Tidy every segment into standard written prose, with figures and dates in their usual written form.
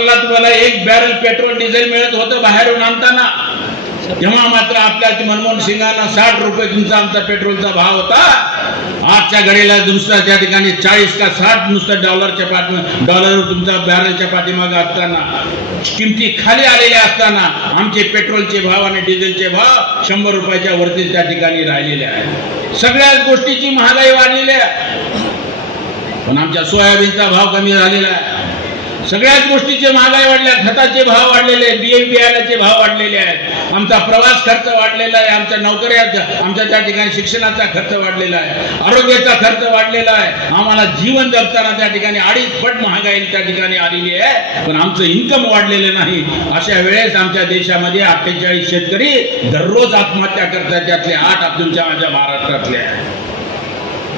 तुम्हाला 1 barrel petrol diesel मिळत होतं बाहेरून आणताना, तेव्हा मात्र आपल्या मनमोहन सिंगांना 60 रुपये तुमचा आमचा पेट्रोलचा भाव होता. आजच्या घडीला दुसऱ्या त्या ठिकाणी 40 का 60 नुसतं डॉलर तुमचा बॅरलच्या पाठीमागे असताना, किमती खाली आलेल्या असताना आमचे पेट्रोलचे भाव आणि डिझेलचे भाव 100 रुपयाच्या वरती त्या ठिकाणी राहिलेले आहेत. सगळ्याच गोष्टीची महागाई वाढलेली आहे, पण आमच्या सोयाबीनचा भाव कमी झालेला आहे. सगळ्याच गोष्टीचे महागाई वाढल्या, खताचे भाव वाढलेले आहेत, बियाण्याचे भाव वाढलेले आहेत, आमचा प्रवास खर्च वाढलेला आहे, आमच्या नोकऱ्या आमच्या त्या ठिकाणी शिक्षणाचा खर्च वाढलेला आहे, आरोग्याचा खर्च वाढलेला आहे. आम्हाला जीवन जगताना त्या ठिकाणी 2.5 पट महागाई त्या ठिकाणी आलेली आहे, पण आमचं इन्कम वाढलेलं नाही. अशा वेळेस आमच्या देशामध्ये 48 शेतकरी दररोज आत्महत्या करतात, त्यातले 8 तुमच्या माझ्या महाराष्ट्रातले.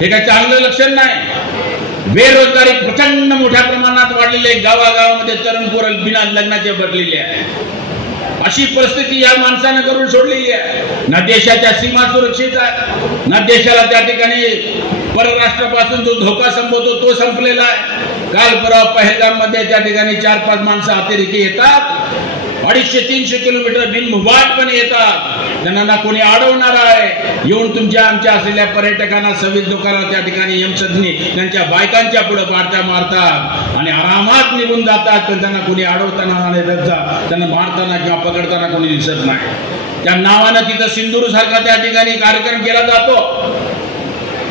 हे काय चांगलं लक्षण नाही. बेरोजगारी प्रचंड मोठ्या प्रमाणात वाढलेली आहे, गावागावामध्ये तरुण पोरं बिना लग्नाचे भरलेले आहे. अशी परिस्थिती या माणसानं करून सोडलेली आहे. ना देशाच्या सीमा सुरक्षित आहे, ना देशाला त्या ठिकाणी परराष्ट्रापासून जो धोका संभवतो तो संपलेला आहे. काल परवा पहलगाम मध्ये त्या ठिकाणी 4-5 माणसं अतिरेकी येतात, 250-300 किलोमीटर बिनमुभाटपणे येतात. त्यांना ना कोणी अडवणार आहे, येऊन तुमच्या आमच्या असलेल्या पर्यटकांना 26 लोकांना त्या ठिकाणी यमसदनी त्यांच्या बायकांच्या पुढे पाडता मारतात आणि आरामात निघून जातात. पण त्यांना कोणी अडवताना आणि त्यांना मारताना किंवा पकडताना कोणी दिसत नाही. त्या नावानं तिथं सिंदूर सारखा त्या ठिकाणी कार्यक्रम केला जातो,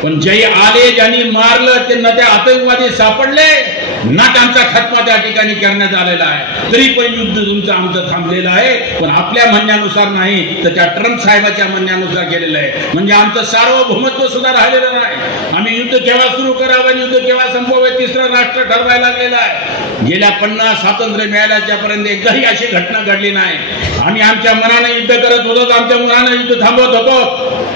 पण जे आले ज्यांनी मारलं त्यांना त्या आतंकवादी सापडले, ना त्यांचा खात्मा त्या ठिकाणी करण्यात आलेला आहे. तरी पण युद्ध तुमचं आमचं थांबलेलं आहे, पण आपल्या म्हणण्यानुसार नाही तर त्या ट्रम्प साहेबाच्या म्हणण्यानुसार केलेलं आहे. म्हणजे आमचं सार्वभौमत्व सुद्धा राहिलेलं नाही. आम्ही युद्ध केव्हा सुरू करावं, युद्ध केव्हा संपवावे, तिसरं राष्ट्र ठरवायला लागलेलं आहे. गेल्या 50 स्वातंत्र्य मिळाल्याच्या पर्यंत एकदाही अशी घटना घडली नाही. आम्ही आमच्या मनाने युद्ध करत होतो, आमच्या मनाने युद्ध थांबवत होतो,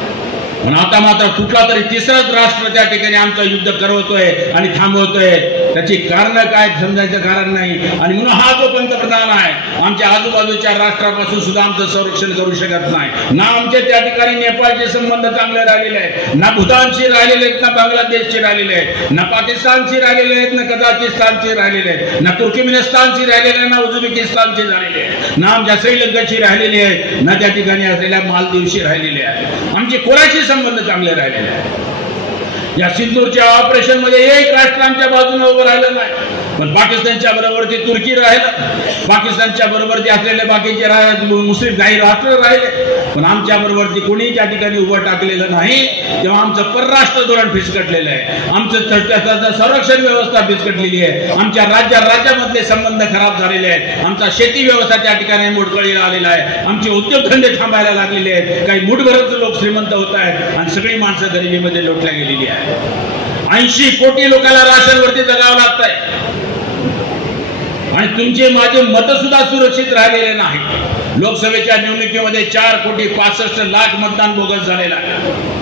पण आता मात्र कुठला तरी तिसराच राष्ट्र त्या ठिकाणी आमचं युद्ध करवतोय आणि थांबवतोय. त्याची कारण काय समजायचं कारण नाही. आणि म्हणून हा जो पंतप्रधान आहे, आमच्या आजूबाजूच्या राष्ट्रापासून सुद्धा आमचं संरक्षण करू शकत नाही. ना आमचे त्या ठिकाणी नेपाळचे संबंध चांगले राहिलेले आहेत, ना भूतानशी राहिलेले आहेत, ना बांगलादेशचे राहिलेले आहेत, ना पाकिस्तानशी राहिलेले आहेत, ना कझाकिस्तानचे राहिलेले आहेत, ना तुर्कमेनिस्तानशी राहिलेले आहेत, ना उझबेकिस्तानचे झालेले आहेत, ना आमच्या श्रीलंकेची राहिलेली आहेत, ना त्या ठिकाणी असलेल्या मालदीवशी राहिलेले आहेत. आमचे कोणाशी संबंध चांगले राहिलेले आहेत. या सिंदूरच्या ऑपरेशन मध्ये एक राष्ट्र आमच्या बाजूने उभं राहिलं नाही, पण पाकिस्तानच्या बरोबर ते तुर्की राहिलं, पाकिस्तानच्या बरोबर ते असलेले बाकीचे मुस्लिम काही राष्ट्र राहिले, पण आमच्या बरोबर ते कोणी त्या ठिकाणी उभं टाकलेलं नाही. तेव्हा आमचं परराष्ट्र धोरण फिसकटलेलं आहे, आमचं संरक्षण व्यवस्था फिसकटलेली आहे, आमच्या राज्यामधले संबंध खराब झालेले आहेत, आमचा शेती व्यवस्था त्या ठिकाणी मोडकळीला आलेला आहे, आमचे उद्योगधंदे थांबायला लागलेले आहेत. काही मुठभरच लोक श्रीमंत होत आहेत आणि सगळी माणसं गरिबीमध्ये लोटल्या गेलेली आहेत. 80 कोटी लोकांना राशनवरती जगावं लागत आहे आणि तुमचे माझे मत सुद्धा सुरक्षित राहिलेले नाही. लोकसभेच्या निवडणुकीमध्ये 4,65,00,000 मतदान बोगस झालेलं आहे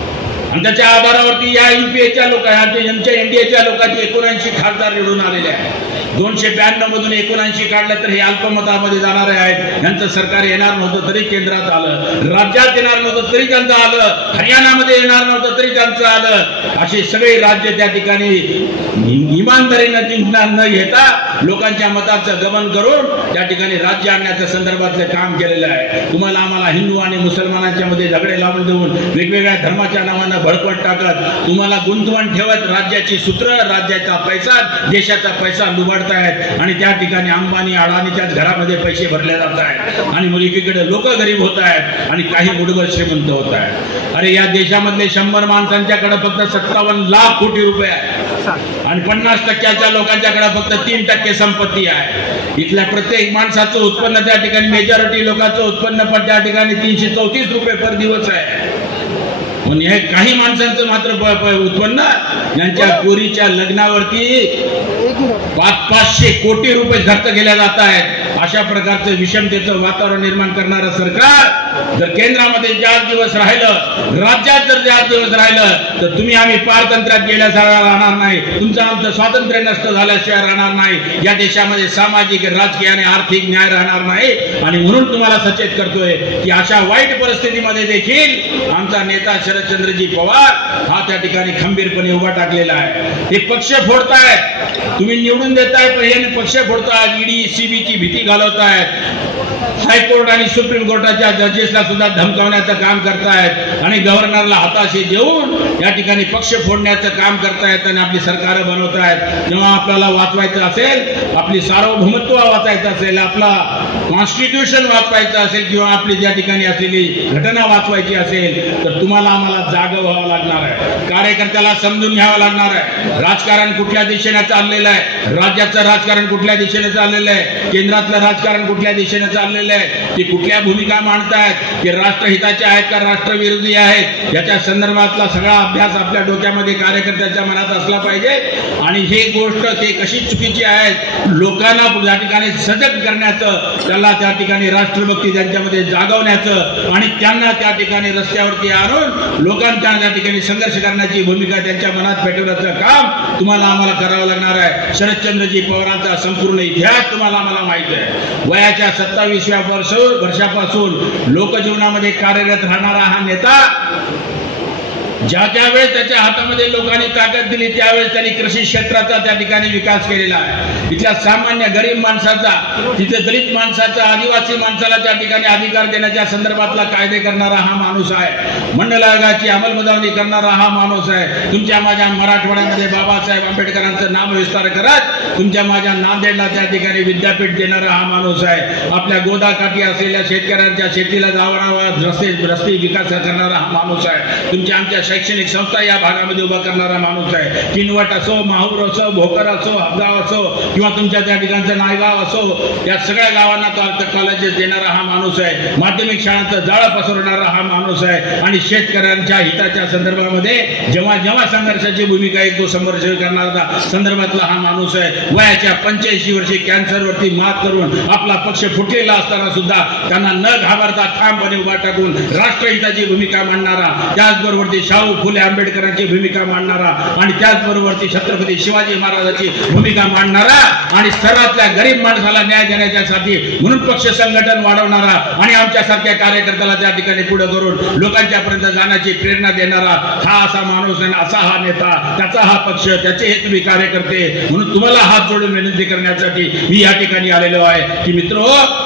आणि त्याच्या आधारावरती या युपीएच्या लोकांच्या एनडीएच्या लोकांचे 79 खासदार निवडून आलेले आहेत. 292 मधून 79 काढलं तर हे अल्पमतामध्ये जाणारे आहेत. यांचं सरकार येणार नव्हतं तरी केंद्रात आलं, राज्यात येणार नव्हतं तरी त्यांचं आलं, हरियाणामध्ये येणार नव्हतं तरी त्यांचं आलं. असे सगळे राज्य त्या ठिकाणी इमानदारीनं जिंकणार न घेता लोकांच्या मताचं गमन करून त्या ठिकाणी राज्य आणण्याच्या संदर्भातलं काम केलेलं आहे. तुम्हाला आम्हाला हिंदू आणि मुसलमानांच्या मध्ये झगडे लावून देऊन वेगवेगळ्या धर्माच्या नावानं भडकवत टाकत, तुम्हाला गुंतवण ठेवत राज्याची सूत्र, राज्याचा पैसा, देशाचा पैसा लुबाडतायत आणि त्या ठिकाणी अंबानी अडाणीच्याच घरामध्ये पैसे भरले जात आहेत आणि मुलीकडे लोक गरीब होत आहेत आणि काही मुठभर श्रीमंत होत आहेत. अरे या देशामधले 100 माणसांच्याकडे फक्त 57 लाख कोटी रुपये आहे आणि 50% लोकांच्याकडे फक्त 3% संपत्ती आहे. इथल्या प्रत्येक माणसाचं उत्पन्न त्या ठिकाणी मेजॉरिटी लोकांचं उत्पन्न पण त्या ठिकाणी 334 रुपये पर दिवस आहे. पण हे काही माणसांचं मात्र उत्पन्न यांच्या पोरीच्या लग्नावरती 500 कोटी रुपये खर्च केल्या जात आहेत. अशा प्रकारचं विषमतेचं वातावरण निर्माण करणारं सरकार जर केंद्रामध्ये जास्त दिवस राहिलं, राज्यात जर जास्त दिवस राहिलं, तर तुम्ही आम्ही पारतंत्र्यात गेल्यासारखा राहणार नाही, तुमचं आमचं स्वातंत्र्य नष्ट झाल्याशिवाय राहणार नाही, या देशामध्ये सामाजिक, राजकीय आणि आर्थिक न्याय राहणार नाही. आणि म्हणून तुम्हाला सचेत करतोय की अशा वाईट परिस्थितीमध्ये देखील आमचा नेता शरदचंद्रजी पवार हा त्या ठिकाणी खंबीरपणे उभा टाकलेला आहे. हे पक्ष फोडतायत, तुम्ही निवडून देताय पण हे पक्ष फोडतायत, ईडी सीबीची भीती घालवतायत, हायकोर्ट आणि सुप्रीम कोर्टाच्या जजेसला सुद्धा धमकावण्याचं काम करतायत आणि गव्हर्नरला हाताशी देऊन या ठिकाणी पक्ष फोडण्याचं काम करतायत आणि आपली सरकार बनवतायत. जेव्हा आपल्याला वाचवायचं असेल, आपली सार्वभौमत्व वाचायचं असेल, आपला कॉन्स्टिट्यूशन वाचवायचं असेल किंवा आपली ज्या ठिकाणी असलेली घटना वाचवायची असेल, तर तुम्हाला आम्हाला जागं व्हावं लागणार आहे, कार्यकर्त्याला समजून घ्यावं लागणार आहे. राजकारण कुठल्या दिशेने चाललेलं आहे, राज्याचं राजकारण कुठल्या दिशेने चाललेलं आहे, केंद्रातलं राजकारण कुठल्या दिशेने चाललेलं आहे, ते कुठल्या भूमिका मांडतायत, ते राष्ट्रहिताचे आहेत का राष्ट्रविरोधी आहेत, याच्या संदर्भातला सगळा अभ्यास आपल्या डोक्यामध्ये कार्यकर्त्याच्या मनात असला पाहिजे. आणि ही गोष्ट ते कशी चुकीची आहेत, लोकांना त्या ठिकाणी सजग करण्याचं, त्याला त्या ठिकाणी राष्ट्रभक्ती त्यांच्यामध्ये जागवण्याचं आणि त्यांना त्या ठिकाणी रस्त्यावरती आणून लोकांच्या त्या ठिकाणी संघर्ष करण्याची भूमिका त्यांच्या मनात पेटवण्याचं काम तुम्हाला आम्हाला करावं लागणार आहे. शरदचंद्रजी पवारांचा संपूर्ण इतिहास तुम्हाला आम्हाला माहिती आहे. वयाच्या 27व्या वर्षापासून लोकजीवनामध्ये कार्यरत राहणारा हा नेता, ज्या वेळेस त्याच्या हातामध्ये लोकांनी ताकद दिली त्यावेळेस त्यांनी कृषी क्षेत्राचा त्या ठिकाणी विकास केलेला आहे. इथल्या सामान्य गरीब माणसाचा, तिथे दलित माणसाचा, आदिवासी माणसाला त्या ठिकाणी अधिकार देण्याच्या संदर्भातला कायदे करणारा हा माणूस आहे. मंडल आयोगाची अंमलबजावणी करणारा हा माणूस आहे. तुमच्या माझ्या मराठवाड्यामध्ये बाबासाहेब आंबेडकरांचं नाम विस्तार करत तुमच्या माझ्या नांदेडला त्या ठिकाणी विद्यापीठ देणारा हा माणूस आहे. आपल्या गोदाकाठी असलेल्या शेतकऱ्यांच्या शेतीला जावणारा रस्ते विकास करणारा हा माणूस आहे. तुमच्या आमच्या शैक्षणिक संस्था या भागामध्ये उभा करणारा माणूस आहे. किनवट असो, माहूर असो, भोकर असो, हबगाव असो किंवा तुमच्या त्या ठिकाणचं नायगाव असो, या सगळ्या गावांना कॉलेजेस देणारा हा माणूस आहे. माध्यमिक शाळांचं जाळं पसरवणारा हा माणूस आहे. आणि शेतकऱ्यांच्या हिताच्या संदर्भामध्ये जेव्हा जेव्हा संघर्षाची भूमिका एक तो संघर्ष करणारा संदर्भातला हा माणूस आहे. वयाच्या 85 वर्षी कॅन्सरवरती मात करून आपला पक्ष फुटलेला असताना सुद्धा त्यांना न घाबरता ठामपणे उभा टाकून राष्ट्रहिताची भूमिका मांडणारा, त्याचबरोबर शाहू फुले आंबेडकरांची भूमिका मांडणारा आणि त्याचबरोबर छत्रपती शिवाजी महाराजांची भूमिका मांडणारा आणि सर्वातल्या गरीब माणसाला न्याय देण्याच्यासाठी म्हणून पक्ष संघटन वाढवणारा आणि आमच्यासारख्या कार्यकर्त्याला त्या ठिकाणी पुढे करून लोकांच्या पर्यंत जाण्याची प्रेरणा देणारा हा असा माणूस आणि असा हा नेता, त्याचा हा पक्ष, त्याचे हे तुम्ही कार्यकर्ते. म्हणून तुम्हाला हात जोडून विनंती करण्यासाठी मी या ठिकाणी आलेलो आहे की मित्र,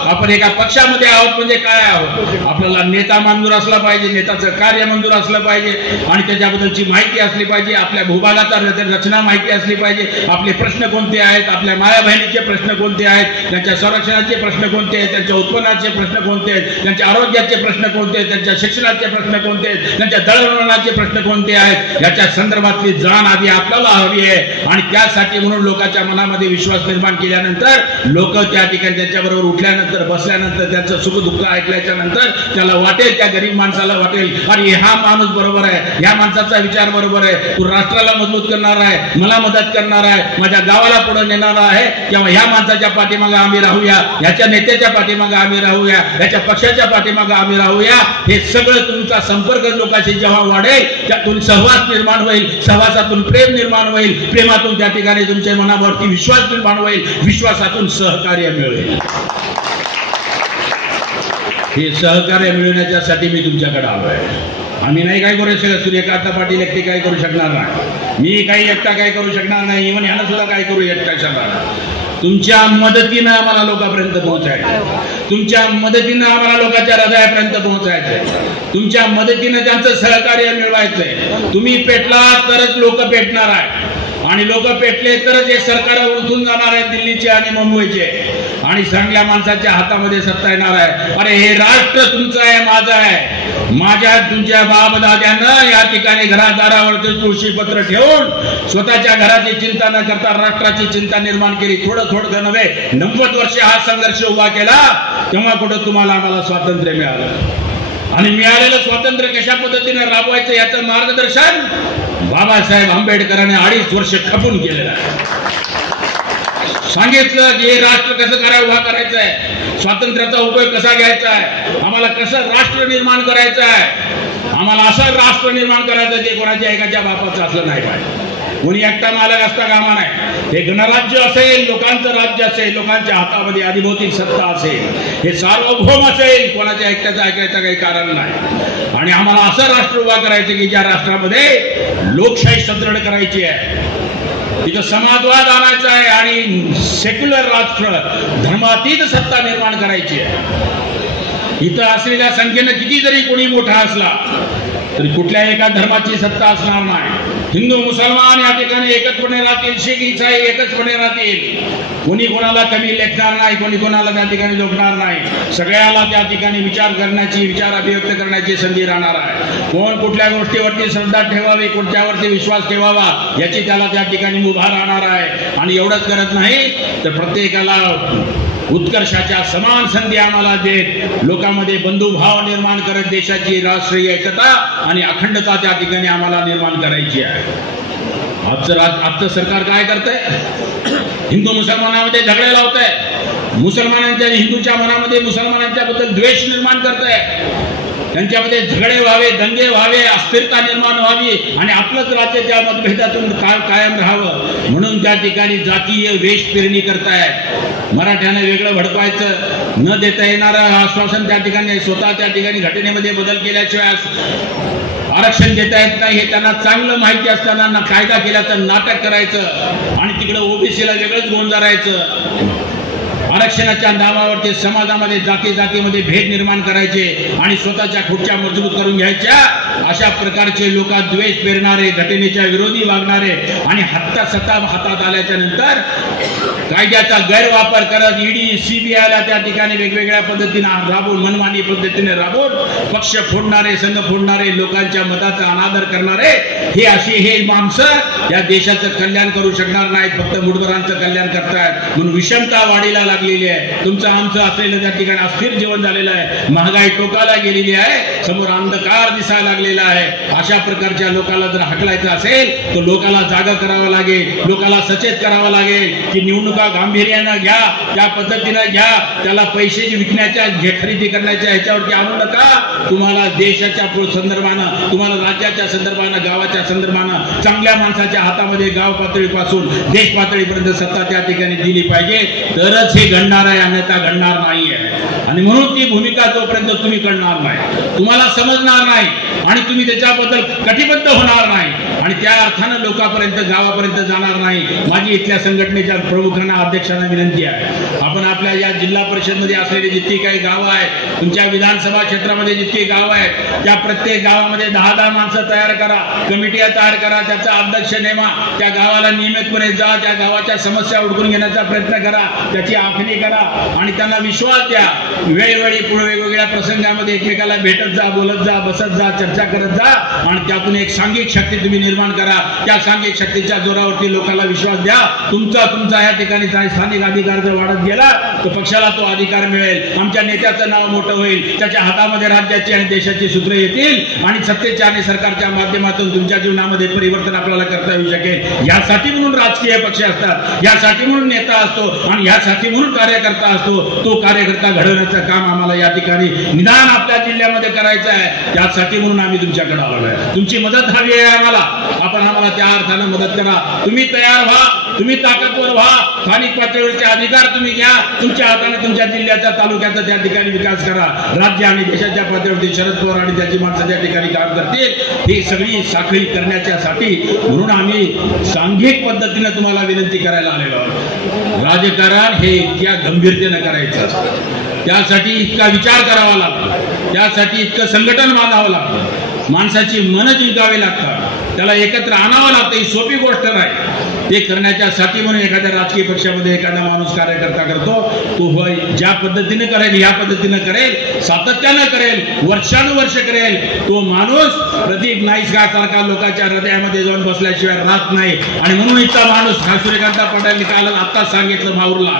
आपण एका पक्षामध्ये आहोत म्हणजे काय आहोत, आपल्याला नेता मंजूर असला पाहिजे, नेत्याचं कार्य मंजूर असलं पाहिजे आणि त्याच्याबद्दलची माहिती असली पाहिजे, आपल्या भूभागाचा रचना माहिती असली पाहिजे, आपले प्रश्न कोणते आहेत, आपल्या माया बहिणीचे प्रश्न कोणते आहेत, त्यांच्या संरक्षणाचे प्रश्न कोणते आहेत, त्यांच्या उत्पन्नाचे प्रश्न कोणते आहेत, त्यांच्या आरोग्याचे प्रश्न कोणते आहेत, त्यांच्या शिक्षणाचे प्रश्न कोणते आहेत, त्यांच्या दळणवळणाचे प्रश्न कोणते आहेत, याच्या संदर्भातली जाण आधी आपल्याला हवी आहे. आणि त्यासाठी म्हणून लोकांच्या मनामध्ये विश्वास निर्माण केल्यानंतर लोक त्या ठिकाणी त्यांच्याबरोबर उठल्यानंतर, बसल्यानंतर, त्यांचं सुख दुःख ऐकल्याच्या नंतर त्याला वाटेल, त्या गरीब माणसाला वाटेल, अरे हा माणूस बरोबर आहे, या माणसाचा विचार बरोबर आहे, तू राष्ट्राला मजबूत करणार आहे, मला मदत करणार आहे, माझ्या गावाला पुढे नेणार आहे, किंवा ह्या माणसाच्या पाठीमागे आम्ही राहूया, ह्याच्या नेत्याच्या पाठीमागे आम्ही राहूया, ह्याच्या पक्षाच्या पाठीमागे आम्ही राहूया. हे सगळं तुमचा संपर्क लोकांशी जेव्हा वाढेल, त्यातून सहवास निर्माण होईल, सहवासातून प्रेम निर्माण होईल, प्रेमातून त्या ठिकाणी तुमच्या मनावरती विश्वास निर्माण होईल, विश्वासातून सहकार्य मिळेल. हे सहकार्य मिळवण्याच्यासाठी मी तुमच्याकडे आलो आहे. आम्ही नाही काय करू शकत, सूर्यकांत पाटील एकटे काय करू शकणार नाही, मी काही एकटा काय करू शकणार नाही, इव्हन ह्यानं सुद्धा काय करू एकटा शकणार. तुमच्या मदतीनं आम्हाला लोकांपर्यंत पोहोचायचं, तुमच्या मदतीनं आम्हाला लोकांच्या हृदयापर्यंत पोहोचायचंय, तुमच्या मदतीनं त्यांचं सहकार्य मिळवायचंय. तुम्ही पेटला तरच लोक पेटणार आहे आणि लोक पेटले तरच हे सरकार उलथून जाणार आहे दिल्लीचे आणि मुंबईचे आणि चांगल्या माणसाच्या हातामध्ये सत्ता येणार आहे. अरे हे राष्ट्र तुमचं आहे, माझं आहे. माझ्या तुमच्या बापदाद्यानं या ठिकाणी घरादारावरती तुळशीपत्र ठेवून स्वतःच्या घराची चिंता न करता राष्ट्राची चिंता निर्माण केली. थोडं थोडं नव्हे, 90 वर्ष हा संघर्ष उभा केला, तेव्हा कुठं तुम्हाला आम्हाला स्वातंत्र्य मिळालं. आणि मिळालेलं स्वातंत्र्य कशा पद्धतीने राबवायचं याचं मार्गदर्शन बाबासाहेब आंबेडकरांनी 2.5 वर्ष खपून केलेलं आहे. सांगितलं की हे राष्ट्र कसं उभा करायचं आहे, स्वातंत्र्याचा उपयोग कसा घ्यायचा आहे, आम्हाला कसं राष्ट्र निर्माण करायचं आहे, आम्हाला असं राष्ट्र निर्माण करायचं जे कोणाच्या एकाच्या बापाचं असलं नाही पाहिजे, कोणी एकटा मालक असता कामा नाही, हे गणराज्य असेल, लोकांचं राज्य असेल, लोकांच्या हातामध्ये अधिभौतिक सत्ता असेल, हे सार्वभौम असेल, कोणाच्या एकट्याचं ऐकायचं काही कारण नाही। आणि आम्हाला असं राष्ट्र उभा करायचं की ज्या राष्ट्रामध्ये लोकशाही सुदृढ करायची आहे, तिथं समाजवाद आणायचा आहे आणि सेक्युलर राष्ट्र धर्मातीत सत्ता निर्माण करायची आहे। इथं असलेल्या संख्येनं किती जरी कोणी मोठा असला तरी कुठल्या एका धर्माची सत्ता असणार नाही। हिंदू मुसलमान या ठिकाणी एकचपणे राहतील, शीख ईसाई एकचपणे राहतील, कोणी कोणाला कमी लेखणार नाही, कोणी कोणाला त्या ठिकाणी झोपणार नाही, सगळ्याला त्या ठिकाणी विचार करण्याची, विचार अभिव्यक्त करण्याची संधी राहणार आहे। कोण कुठल्या गोष्टीवरती श्रद्धा ठेवावी, कोणत्यावरती विश्वास ठेवावा याची त्याला त्या ठिकाणी मुभा राहणार आहे। आणि एवढंच करत नाही तर प्रत्येकाला उत्कर्षाच्या समान संधी आम्हाला देत लोकांमध्ये बंधुभाव निर्माण करत देशाची राष्ट्रीय एकता आणि अखंडता त्या ठिकाणी आम्हाला निर्माण करायची आहे। आजचं सरकार काय करतंय, हिंदू मुसलमानामध्ये झगडे लावतंय, मुसलमानांच्या हिंदूच्या मनामध्ये मुसलमानांच्या बद्दल द्वेष निर्माण करतंय, त्यांच्यामध्ये झगडे व्हावे, दंगे व्हावे, अस्थिरता निर्माण व्हावी आणि आपलंच राज्य त्या मतभेदातून कायम राहावं म्हणून त्या ठिकाणी जातीय वेश पेरणी करतायत। मराठ्याने वेगळं भडकवायचं, न देता येणारं आश्वासन त्या ठिकाणी स्वतः त्या ठिकाणी घटनेमध्ये बदल केल्याशिवाय आरक्षण देता येत नाही हे त्यांना चांगलं माहिती असताना कायदा केल्याचं नाटक करायचं आणि तिकडे ओबीसीला वेगळंच गोंजारायचं। आरक्षणाच्या नावावरती समाजामध्ये जातीमध्ये भेद निर्माण करायचे आणि स्वतःच्या खुर्च्या मजबूत करून घ्यायच्या, अशा प्रकारचे लोक द्वेष पेरणारे, घटनेच्या विरोधी वागणारे आणि सत्ता हातात आल्याच्या नंतर कायद्याचा गैरवापर करत ईडी सीबीआयला त्या ठिकाणी वेगवेगळ्या पद्धतीने राबवून, मनमानी पद्धतीने राबवून पक्ष फोडणारे, संघ फोडणारे, लोकांच्या मताचा अनादर करणारे हे माणसं या देशाचं कल्याण करू शकणार नाहीत, फक्त मुठभरांचं कल्याण करतायत। म्हणून विषमता वाढीला लागलेली आहे, तुमचं आमचं असलेलं त्या ठिकाणी अस्थिर जीवन झालेलं आहे, महागाई टोकाला गेलेली आहे, समोर अंधकार दिसायला लागलेला आहे। अशा प्रकारच्या लोकांना जर हकलायचं असेल तर लोकांना जागा करावं लागेल, लोकांना सचेत करावं लागेल की निवडणुका गांभीर्यानं घ्या, त्या पद्धतीनं घ्या, त्याला पैसे विकण्याच्या खरेदी करण्याच्या ह्याच्यावरती आणू नका। तुम्हाला देशाच्या संदर्भानं, तुम्हाला राज्याच्या संदर्भानं, गावाच्या संदर्भानं चांगल्या माणसाच्या हातामध्ये गाव पातळीपासून देश पातळीपर्यंत सत्ता त्या ठिकाणी दिली पाहिजे, तरच हे घडणार आहे, अन्यथा घडणार नाहीये। आणि म्हणून ती भूमिका जोपर्यंत तुम्ही करणार नाही, तुम्हाला समजणार नाही आणि तुम्ही त्याच्याबद्दल कटिबद्ध होणार नाही आणि त्या अर्थानं लोकांपर्यंत, गावापर्यंत जाणार नाही। माझी इथल्या संघटनेच्या प्रमुखांना, अध्यक्षांना विनंती आहे, आपण आपल्या या जिल्हा परिषदमध्ये असलेली जितकी काही गावं आहेत, तुमच्या विधानसभा क्षेत्रामध्ये जितकी गावं आहेत, त्या प्रत्येक गावामध्ये 10-10 माणसं तयार करा, कमिट्या तयार करा, त्याचा अध्यक्ष नेमा, त्या गावाला नियमितपणे जा, त्या गावाच्या समस्या ओळखून घेण्याचा प्रयत्न करा, त्याची आखणी करा आणि त्यांना विश्वास द्या। वेळोवेळी वेगवेगळ्या प्रसंगामध्ये एकमेकाला भेटत जा, बोलत जा, बसत जा, चर्चा करत जा आणि त्यातून एक सांघिक शक्ती तुम्ही निर्माण करा। त्या सांघिक शक्तीच्या जोरावरती लोकांना विश्वास द्या। तुमचा या ठिकाणी स्थानिक अधिकार जर वाढत गेला तर पक्षाला तो अधिकार मिळेल, आमच्या नेत्याचं नाव मोठं होईल, त्याच्या हातामध्ये राज्याची आणि देशाची सूत्रे येतील आणि सत्तेच्या आणि सरकारच्या माध्यमातून तुमच्या जीवनामध्ये परिवर्तन आपल्याला करता येऊ शकेल। यासाठी म्हणून राजकीय पक्ष असतात, यासाठी म्हणून नेता असतो आणि यासाठी म्हणून कार्यकर्ता असतो। तो कार्यकर्ता घडवण्याचं काम आम्हाला या ठिकाणी निदान आपल्या जिल्ह्यामध्ये करायचं आहे, त्यासाठी म्हणून आम्ही तुमच्याकडे आलो आहे। तुमची मदत हवी आहे आम्हाला, आपण आम्हाला त्या अर्थानं मदत करा। तुम्ही तयार व्हा, तुम्ही ताकदवर व्हा, स्थानिक पातळीवरचे अधिकार तुम्ही घ्या, तुमच्या हाताने तुमच्या जिल्ह्याचा, तालुक्याचा त्या ठिकाणी विकास करा। राज्य आणि देशाच्या पातळीवरती शरद पवार आणि त्याची माणसं त्या ठिकाणी काम करतील, ही सगळी साखळी करण्यासाठी म्हणून आम्ही सांघिक पद्धतीने तुम्हाला विनंती करायला आलेलो आहोत। राजकारण हे इतक्या गंभीरतेने करायचं, त्यासाठी इतका विचार करावा लागतो, त्यासाठी इतकं संघटन बांधावं लागतं, माणसाची मन जिंकावी लागतात, त्याला एकत्र आणावं लागतं, ही सोपी गोष्ट नाही। ते करण्याच्यासाठी म्हणून एखाद्या राजकीय पक्षामध्ये एखादा माणूस कार्यकर्ता करतो, तो ज्या पद्धतीने करेल, या पद्धतीने करेल, सातत्यानं करेल, वर्षानुवर्ष करेल, तो माणूस प्रदीप नाईकसारखा लोकांच्या हृदयामध्ये जाऊन बसल्याशिवाय राहत नाही। आणि म्हणून इथला माणूस सूर्यकांत पाटील काल आत्ताच सांगितलं माहूरला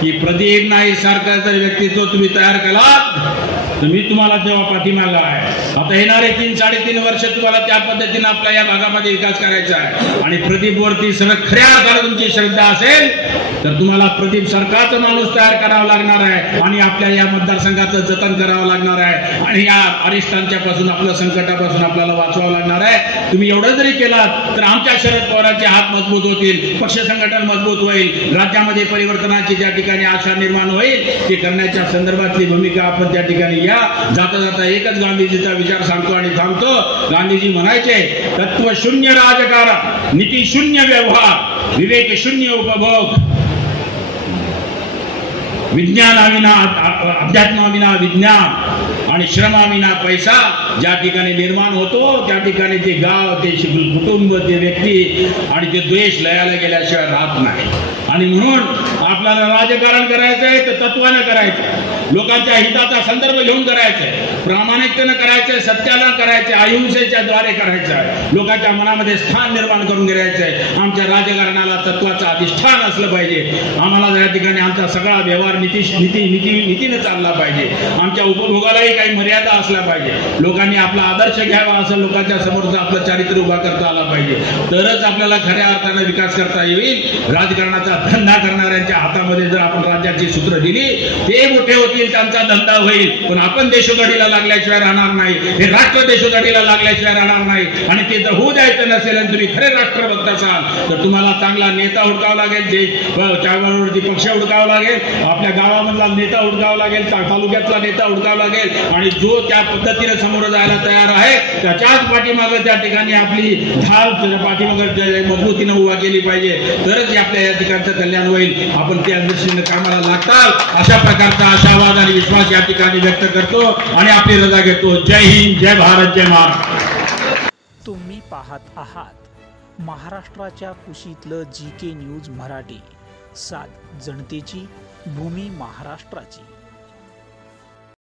की प्रदीप नाईक सारखं जर व्यक्तित्व तुम्ही तयार केलात तर मी तुम्हाला तेव्हा पाठीमागं आहे. आता येणारे 3-3.5 वर्ष तुम्हाला त्या पद्धतीने आपल्या या भागामध्ये विकास करायचा आहे. आणि प्रदीपवरती सगळं खऱ्या अर्थाने तुमची श्रद्धा असेल तर तुम्हाला प्रदीप सारखाच माणूस तयार करावा लागणार आहे आणि आपल्या या मतदारसंघाचं जतन करावं लागणार आहे आणि या अरिष्टांच्या पासून आपल्या संकटापासून आपल्याला वाचवावं लागणार आहे. तुम्ही एवढं जरी केलात तर आमच्या शरद पवारांचे हात मजबूत होतील, पक्ष संघटन मजबूत होईल, राज्यामध्ये परिवर्तनाची ज्या ठिकाणी आशा निर्माण होईल ते करण्याच्या संदर्भातली भूमिका आपण त्या ठिकाणी या. जाता जाता एकच गांधीजीचा विचार सांगतो आणि थांबतो. गांधीजी म्हणायचे, तत्वशून्य राजकारण, नीतिशून्य व्यवहार, विवेकशून्य उपभोग, विज्ञानाविना अध्यात्माविना विज्ञान आणि श्रमाविना पैसा ज्या ठिकाणी निर्माण होतो त्या ठिकाणी ते गाव, ते कुटुंब, ते व्यक्ती आणि ते द्वेष लयाला गेल्याशिवाय राहत नाही. आणि म्हणून आपल्याला राजकारण करायचंय तर तत्वानं करायचं, लोकांच्या हिताचा संदर्भ घेऊन करायचंय, प्रामाणिकतेनं करायचंय, सत्याला करायचंय, अहिंसेच्या द्वारे करायचं आहे, लोकांच्या मनामध्ये स्थान निर्माण करून घ्यायचंय. आमच्या राजकारणाला तत्वाचं अधिष्ठान असलं पाहिजे. आम्हाला या ठिकाणी आमचा सगळा व्यवहार नीतीने चालला पाहिजे. आमच्या उपभोगालाही काही मर्यादा असल्या पाहिजे. लोकांनी आपला आदर्श घ्यावा, असं लोकांच्या समोरचं आपलं चारित्र्य उभा करता आला पाहिजे. तरच आपल्याला खऱ्या अर्थानं विकास करता येईल. राजकारणाचा धंदा करणाऱ्यांच्या हातामध्ये जर आपण राज्याची सूत्र दिली ते मोठे होतील, त्यांचा धंदा होईल, पण आपण देशोधडीला लागल्याशिवाय राहणार नाही. हे राष्ट्र देशोधडीला लागल्याशिवाय राहणार नाही. आणि ते जर होऊ द्यायचं नसेल आणि तुम्ही खरे राष्ट्रभक्त असाल तर तुम्हाला चांगला नेता हुडकावा लागेल, त्यावरती पक्ष हुडकावा लागेल, आपल्या गावामधला नेता हुडकावा लागेल, तालुक्यातला नेता हुडकावा लागेल आणि जो त्या पद्धतीने समोर जायला तयार आहे त्याच्याच पाठीमागं त्या ठिकाणी आपली ढाल पाठीमागं मजबूतीने उभा केली पाहिजे. तरच आपल्या या ठिकाणचं कल्याण होईल. आपण त्या दृष्टीने कामाला लागताल अशा प्रकारचा आशावाद आणि विश्वास या ठिकाणी व्यक्त करतो आणि आपली रजा घेतो. जय हिंद, जय भारत, जय महाराष्ट्र. तुम्ही पाहत आहात महाराष्ट्राच्या कुशीतलं GK न्यूज मराठी. साथ जनतेची, भूमी महाराष्ट्राची.